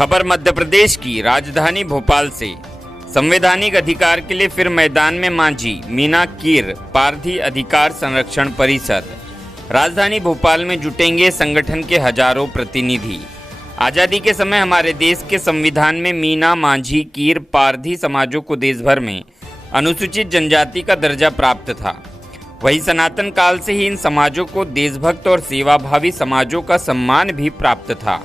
खबर मध्य प्रदेश की राजधानी भोपाल से। संवैधानिक अधिकार के लिए फिर मैदान में मांझी मीना कीर पारधी अधिकार संरक्षण परिषद। राजधानी भोपाल में जुटेंगे संगठन के हजारों प्रतिनिधि। आज़ादी के समय हमारे देश के संविधान में मीना, मांझी, कीर, पारधी समाजों को देश भर में अनुसूचित जनजाति का दर्जा प्राप्त था। वहीं सनातन काल से ही इन समाजों को देशभक्त और सेवाभावी समाजों का सम्मान भी प्राप्त था।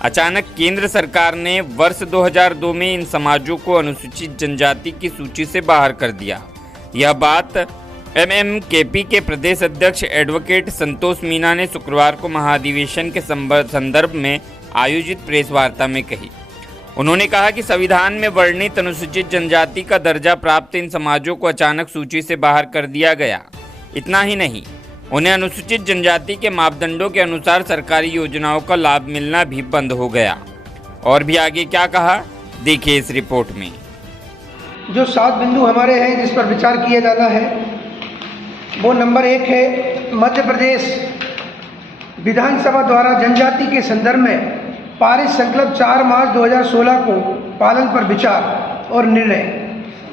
अचानक केंद्र सरकार ने वर्ष 2002 में इन समाजों को अनुसूचित जनजाति की सूची से बाहर कर दिया। यह बात एमएमकेपी के प्रदेश अध्यक्ष एडवोकेट संतोष मीना ने शुक्रवार को महाधिवेशन के संदर्भ में आयोजित प्रेस वार्ता में कही। उन्होंने कहा कि संविधान में वर्णित अनुसूचित जनजाति का दर्जा प्राप्त इन समाजों को अचानक सूची से बाहर कर दिया गया। इतना ही नहीं, उन्हें अनुसूचित जनजाति के मापदंडों के अनुसार सरकारी योजनाओं का लाभ मिलना भी बंद हो गया। और भी आगे क्या कहा, देखिए इस रिपोर्ट में। जो 7 बिंदु हमारे हैं जिस पर विचार किया जाना है, वो नंबर 1 है मध्य प्रदेश विधानसभा द्वारा जनजाति के संदर्भ में पारित संकल्प 4 मार्च 2016 को पालन पर विचार और निर्णय।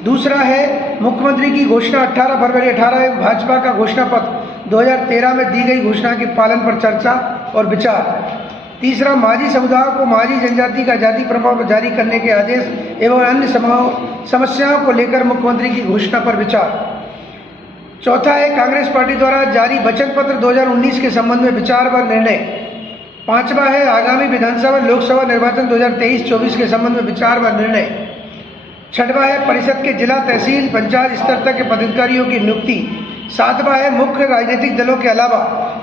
दूसरा है मुख्यमंत्री की घोषणा 18 फरवरी 18 भाजपा का घोषणा पत्र 2013 में दी गई घोषणा के पालन पर चर्चा और विचार। तीसरा, माझी समुदाय को माझी जनजाति का जाति प्रमाण जारी करने के आदेश एवं अन्य समस्याओं को लेकर मुख्यमंत्री की घोषणा पर विचार। चौथा है कांग्रेस पार्टी द्वारा जारी वचन पत्र 2019 के संबंध में विचार व निर्णय। पांचवा है आगामी विधानसभा लोकसभा निर्वाचन 2023-24 के संबंध में विचार व निर्णय। छठवां है परिषद के जिला, तहसील, पंचायत स्तर तक के पदाधिकारियों की नियुक्ति। सातवां है मुख्य राजनीतिक दलों के अलावा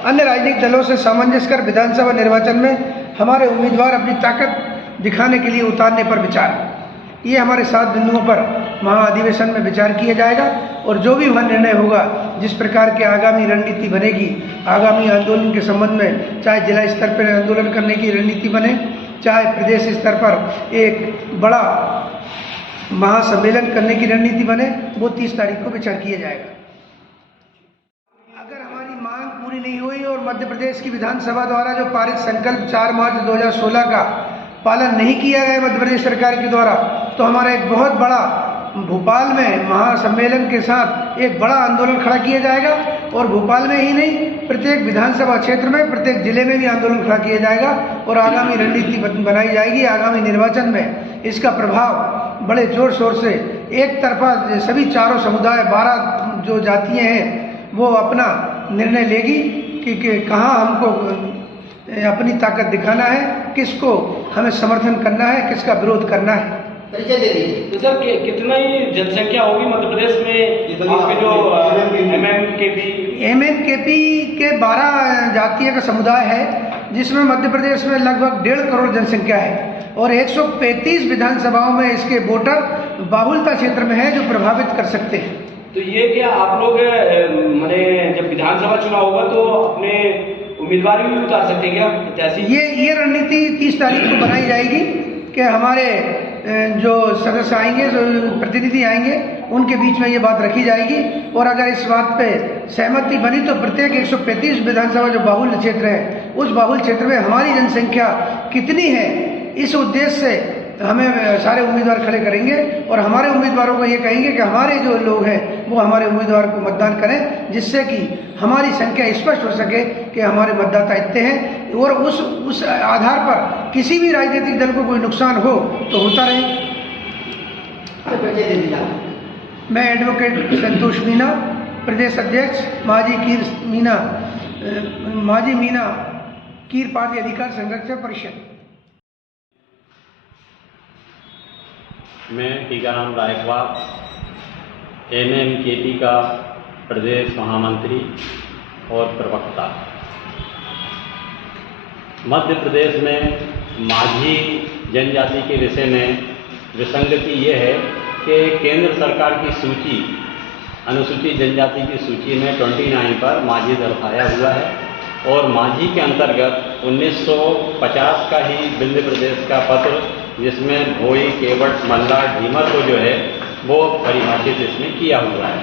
अन्य राजनीतिक दलों से सामंजस्य कर विधानसभा निर्वाचन में हमारे उम्मीदवार अपनी ताकत दिखाने के लिए उतारने पर विचार। ये हमारे 7 बिंदुओं पर महाअधिवेशन में विचार किया जाएगा और जो भी वहाँ निर्णय होगा, जिस प्रकार की आगामी रणनीति बनेगी, आगामी आंदोलन के संबंध में, चाहे जिला स्तर पर आंदोलन करने की रणनीति बने, चाहे प्रदेश स्तर पर एक बड़ा महासम्मेलन करने की रणनीति बने, वो 30 तारीख को विचार किया जाएगा। अगर हमारी मांग पूरी नहीं हुई और मध्य प्रदेश की विधानसभा द्वारा जो पारित संकल्प 4 मार्च 2016 का पालन नहीं किया गया मध्य प्रदेश सरकार के द्वारा, तो हमारा एक बहुत बड़ा भोपाल में महासम्मेलन के साथ एक बड़ा आंदोलन खड़ा किया जाएगा। और भोपाल में ही नहीं, प्रत्येक विधानसभा क्षेत्र में, प्रत्येक जिले में भी आंदोलन खड़ा किया जाएगा और आगामी रणनीति बनाई जाएगी। आगामी निर्वाचन में इसका प्रभाव बड़े जोर शोर से एक तरफा सभी चारों समुदाय 12 जो जातियाँ हैं वो अपना निर्णय लेगी कि कहाँ हमको अपनी ताकत दिखाना है, किसको हमें समर्थन करना है, किसका विरोध करना है। परिचय दे दीजिए। तो सर कितनी जनसंख्या होगी मध्य प्रदेश में आपके जो एमएमकेपी के 12 जातीय का समुदाय है, जिसमें मध्य प्रदेश में लगभग 1.5 करोड़ जनसंख्या है और 135 विधानसभाओं में इसके वोटर बाहुल्यता क्षेत्र में है जो प्रभावित कर सकते हैं। तो ये क्या आप लोग मैंने जब विधानसभा चुनाव होगा तो अपने उम्मीदवार भी उतार सकते हैं क्या? ये रणनीति 30 तारीख को बनाई जाएगी कि हमारे जो सदस्य आएंगे, जो प्रतिनिधि आएंगे, उनके बीच में ये बात रखी जाएगी और अगर इस बात पे सहमति बनी तो प्रत्येक 135 विधानसभा जो बाहुल्य क्षेत्र है, उस बाहुल्य क्षेत्र में हमारी जनसंख्या कितनी है, इस उद्देश्य से हमें सारे उम्मीदवार खड़े करेंगे और हमारे उम्मीदवारों को ये कहेंगे कि हमारे जो लोग हैं वो हमारे उम्मीदवार को मतदान करें, जिससे कि हमारी संख्या स्पष्ट हो सके कि हमारे मतदाता इतने हैं और उस आधार पर किसी भी राजनीतिक दल को कोई नुकसान हो तो होता रहे। मैं एडवोकेट संतोष मीना, प्रदेश अध्यक्ष माझी मीना कीर पारधी अधिकार संरक्षण परिषद। मैं टीकाराम गायकवाड़, एमएमकेपी का प्रदेश महामंत्री और प्रवक्ता। मध्य प्रदेश में माझी जनजाति के विषय में विसंगति ये है कि केंद्र सरकार की सूची, अनुसूचित जनजाति की सूची में 29 पर माझी दर्शाया हुआ है और माझी के अंतर्गत 1950 का ही विंध्य प्रदेश का पत्र, जिसमें भोई, केवट, मल्ला, ढीमर को जो है वो परिभाषित इसमें किया हुआ है।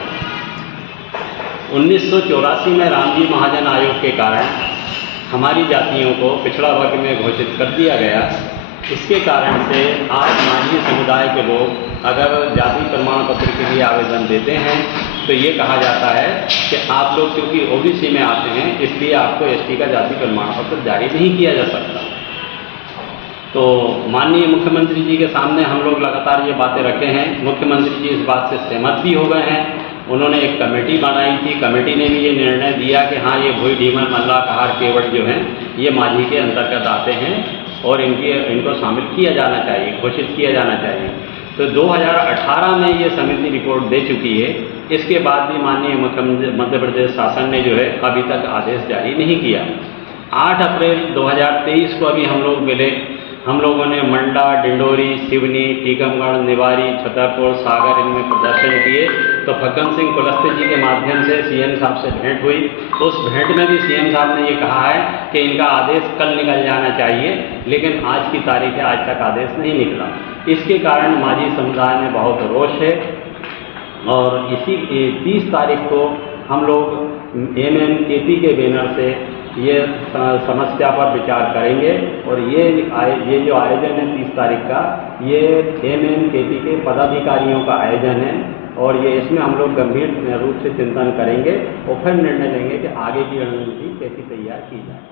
1984 में रामजी महाजन आयोग के कारण हमारी जातियों को पिछड़ा वर्ग में घोषित कर दिया गया। इसके कारण से आज माझी समुदाय के लोग अगर जाति प्रमाण पत्र के लिए आवेदन देते हैं तो ये कहा जाता है कि आप लोग क्योंकि ओबीसी में आते हैं इसलिए आपको एसटी का जाति प्रमाण पत्र जारी नहीं किया जा सकता। तो माननीय मुख्यमंत्री जी के सामने हम लोग लगातार ये बातें रखे हैं। मुख्यमंत्री जी इस बात से सहमत भी हो गए हैं। उन्होंने एक कमेटी बनाई थी, कमेटी ने भी ये निर्णय दिया कि हाँ, ये भोई ढीमन मल्ला कहार केवट जो हैं ये माझी के अंतर्गत आते हैं और इनको शामिल किया जाना चाहिए, घोषित किया जाना चाहिए। तो 2018 में ये समिति रिपोर्ट दे चुकी है। इसके बाद भी माननीय मुख्यमंत्री मध्य प्रदेश शासन ने जो है अभी तक आदेश जारी नहीं किया। 8 अप्रैल 2023 को अभी हम लोग मिले। हम लोगों ने मंडा, डिंडोरी, सिवनी, टीकमगढ़, निवारी, छतरपुर, सागर इनमें प्रदर्शन किए। तो फग्गन सिंह कुलस्ते जी के माध्यम से सीएम साहब से भेंट हुई। उस भेंट में भी सीएम साहब ने ये कहा है कि इनका आदेश कल निकल जाना चाहिए, लेकिन आज की तारीख है, आज तक आदेश नहीं निकला। इसके कारण माझी समुदाय में बहुत रोष है और इसी 30 तारीख को हम लोग MMKP के बैनर से ये समस्या पर विचार करेंगे और ये जो आयोजन है 30 तारीख का, ये MMKP के पदाधिकारियों का आयोजन है और ये इसमें हम लोग गंभीर रूप से चिंतन करेंगे और फिर निर्णय लेंगे कि आगे की रणनीति कैसी तैयार की जाए।